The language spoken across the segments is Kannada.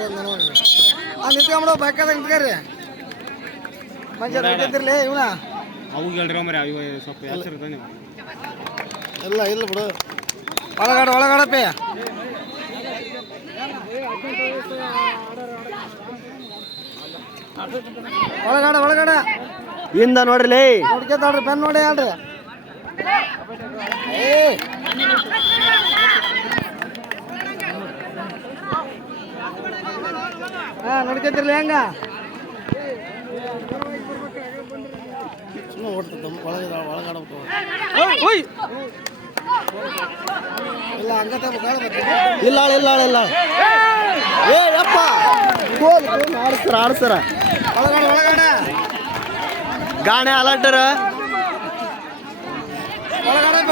ನಿಂತ್ಕೊಂಬಿಡೋ ಬೇಕಾದಾಗ ನಿಂತ್ಕರ್ರಿ ಮಂಜ ನಿಂತಿರ್ಲಿ ಇವನ ಅವು ಹೇಳ್ರಿ ಮರಿ ಅವು ಸ್ವಲ್ಪ ಹೆಸರು ನೀವು ಇಲ್ಲ ಇಲ್ಲ ಬಿಡು ಒಳಗಡಪ್ಪೆ ಒಳಗಡ ಇಂದ ನೋಡ್ರಿ ನೋಡ್ರಿ ಬೆನ್ ನೋಡಿ ಹೇಳ್ರಿ ನೋಡ್ಕೊತಿರ್ಲಿ ಹೆಂಗ ಸುಮ್ಮನೆ ಓಡ್ತದ ಒಳಗಡಬೇಕು ಇಲ್ಲ ಹಂಗ ಇಲ್ಲ ಏ ಯಪ್ಪ ಆಡ್ಸ್ತಾರ ಒಳಗಡ ಗಾಣೆ ಅಲರ್ಟರ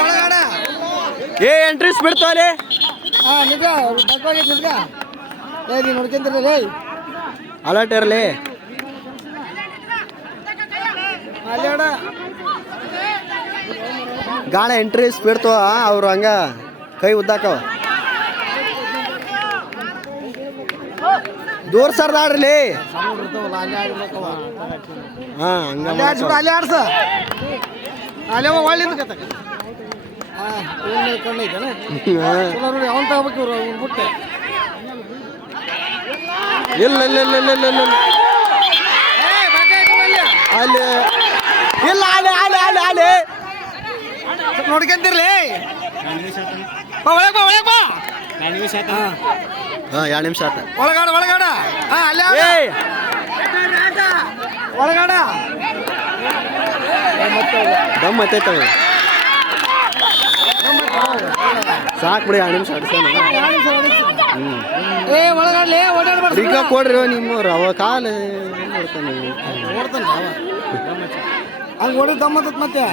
ಒಳಗಡ ಏ ಎಂಟ್ರೀಸ್ ಬಿಡ್ತಾವಲ್ಲಿ ನಿಜ ನೀ ನೋಡ್ಕೊಂತಿರಲ್ಲ ಅಲರ್ಟ್ ಇರಲಿ ಅಲ್ಲೇಡ ಗಾಣ ಎಂಟ್ರಿ ಸ್ಪೀಡ್ ತೋ ಅವ್ರು ಹಂಗ ಕೈ ಉದ್ದಾಕವ ದೂರ ಸರ್ದಾಡ್ರಿ ಹಾ ಹಂಗ ಅಲ್ಲಿ ಆಡ್ಸ ಅಲ್ಲಿ ಒಳ್ಳೆ ಅವನ್ ತಗೋಬೇಕು ಇವ್ರು ಬಿಟ್ಟೆ ಇಲ್ಲ ಅಲ್ಲಿ ಇಲ್ಲ ಅಲ್ಲಿ ನೋಡ್ಕೊಂತಿರ್ಲಿ ಹಾ 2 ನಿಮಿಷ ಆತ ಒಳಗಡ ಅಲ್ಲೇ ಒಳಗಡ ದಮ್ ಹತ್ತೈತವ ಸಾಕು ಬಿಡಿ 2 ನಿಮಿಷ ಆಡ್ಸೋಣ ಒಳಗಡ್ಲಿ ಓಡಾಡ್ಬಾರ್ದು ಈಗ ಕೊಡ್ರಿ ನಿಮ್ಮವ್ರು ಅವ ಕಾಲು ನೋಡ್ತಾನೆ ಹಂಗೆ ಹೊಡೆದು ದಮ್ಮತ್ತತ್ ಮತ್ತೆ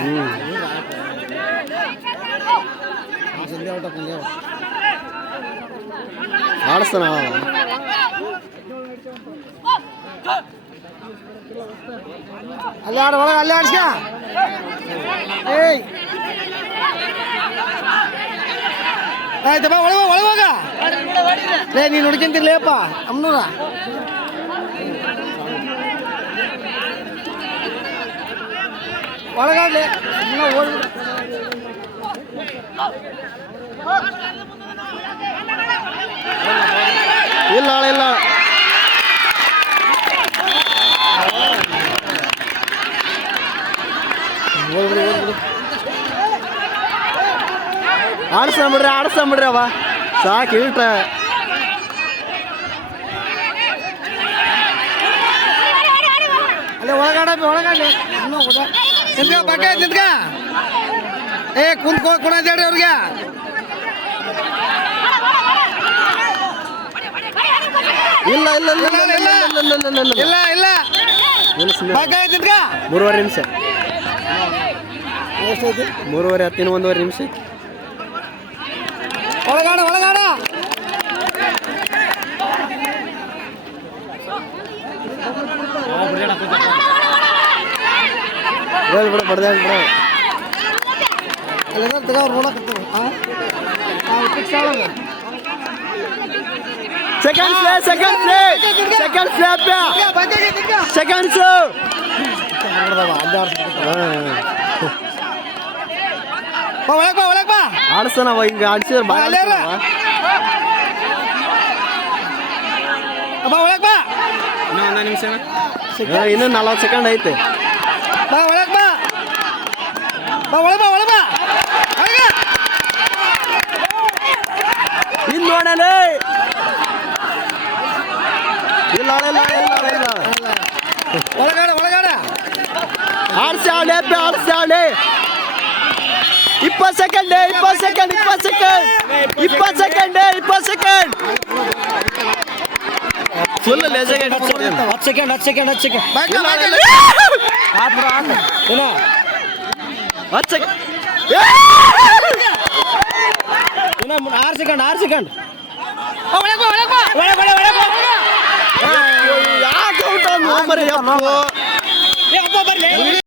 ಆಡಿಸ್ತಾನ ಅಲ್ಲಿ ಆಡ ಒಳಗೆ ಅಲ್ಲಿ ಆಡ್ಸ್ಕ ಏಯ್ ಆಯ್ತಪ್ಪ ಒಳಗೋಗ ನೀನು ನೋಡ್ಕೊಂತಿರ್ಲಿಯಪ್ಪ ಅಮ್ಮನೂರ ಒಳಗಾಡ್ಲಿ ಓಡಿ ಇಲ್ಲ ಆಡಿಸ್ಬಿಡ್ರಿ ಅವ ಸಾಕು ಇಟ್ಟ ಅಲ್ಲೇ ಒಳಗಾಡ್ಲಿ ನಿಂತ್ಕ ಪಕ್ಕ ನಿಂತ್ಕ ಏ ಕುಣ ಅಂತೇಳಿ ಅವ್ರಿಗೆ ಇಲ್ಲ ಪಕ್ಕ ನಿಂತ್ಕ 3.5 ನಿಮಿಷ 3.5 ಹತ್ತಿನ 1.5 ನಿಮಿಷ ಒಳಗಾಡ ಬಿಡ ಬಡ್ದ ಸೆಕೆಂಡ್ಸ್ ಆಡ್ಸನವ ಹಿಂಗ ಆಡ್ಸಿದ್ರ ಇನ್ನೂ 40 ಸೆಕೆಂಡ್ ಐತೆ ಇನ್ನು ನೋಡಲೇ ಇಲ್ಲ ಒಳಗಾಡ ಆಡ್ಸಿ 20 second full 10 second 10 second 10 second 6 second ಯಾಕೆ ಔಟ್